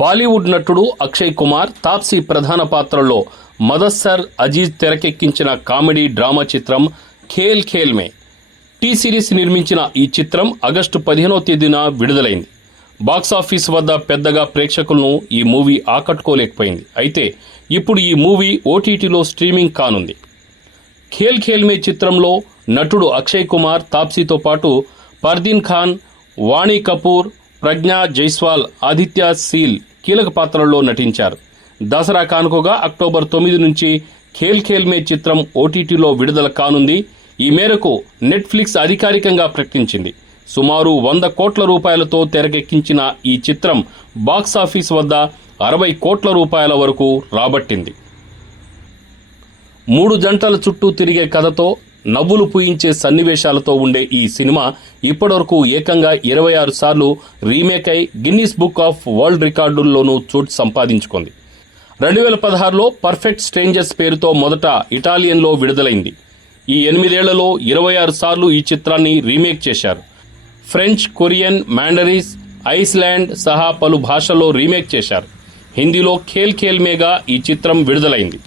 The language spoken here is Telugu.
బాలీవుడ్ నటుడు అక్షయ్ కుమార్ తాప్సీ ప్రధాన పాత్రలో మదస్సర్ అజీజ్ తెరకెక్కించిన కామెడీ డ్రామా చిత్రం ఖేల్ ఖేల్ మే టీ సిరీస్ నిర్మించిన ఈ చిత్రం ఆగస్టు 15వ తేదీన విడుదలైంది. బాక్సాఫీస్ వద్ద పెద్దగా ప్రేక్షకులను ఈ మూవీ ఆకట్టుకోలేకపోయింది. అయితే ఇప్పుడు ఈ మూవీ ఓటీటీలో స్ట్రీమింగ్ కానుంది. ఖేల్ ఖేల్ మే చిత్రంలో నటుడు అక్షయ్ కుమార్ తాప్సీతో పాటు పర్దీన్ ఖాన్, వాణి కపూర్, ప్రజ్ఞా జైస్వాల్, ఆదిత్య సీల్ కీలక పాత్రల్లో నటించారు. దసరా కానుకగా అక్టోబర్ 9 నుంచి ఖేల్ ఖేల్ మే చిత్రం ఓటీటీలో విడుదల కానుంది. ఈ మేరకు నెట్ఫ్లిక్స్ అధికారికంగా ప్రకటించింది. సుమారు 100 కోట్ల రూపాయలతో తెరకెక్కించిన ఈ చిత్రం బాక్సాఫీస్ వద్ద 60 కోట్ల రూపాయల వరకు రాబట్టింది. 3 జంటల చుట్టూ తిరిగే కథతో నవ్వులు పూయించే సన్నివేశాలతో ఉండే ఈ సినిమా ఇప్పటివరకు ఏకంగా 26 సార్లు రీమేక్ అయి గిన్నిస్ బుక్ ఆఫ్ వరల్డ్ రికార్డుల్లోనూ చోటు సంపాదించుకుంది. 2016లో పర్ఫెక్ట్ స్ట్రేంజర్స్ పేరుతో మొదట ఇటాలియన్లో విడుదలైంది. ఈ 8 ఏళ్లలో 26 సార్లు ఈ చిత్రాన్ని రీమేక్ చేశారు. ఫ్రెంచ్, కొరియన్, మాండరీస్, ఐస్లాండ్ సహా పలు భాషల్లో రీమేక్ చేశారు. హిందీలో ఖేల్ ఖేల్ మేగా ఈ చిత్రం విడుదలైంది.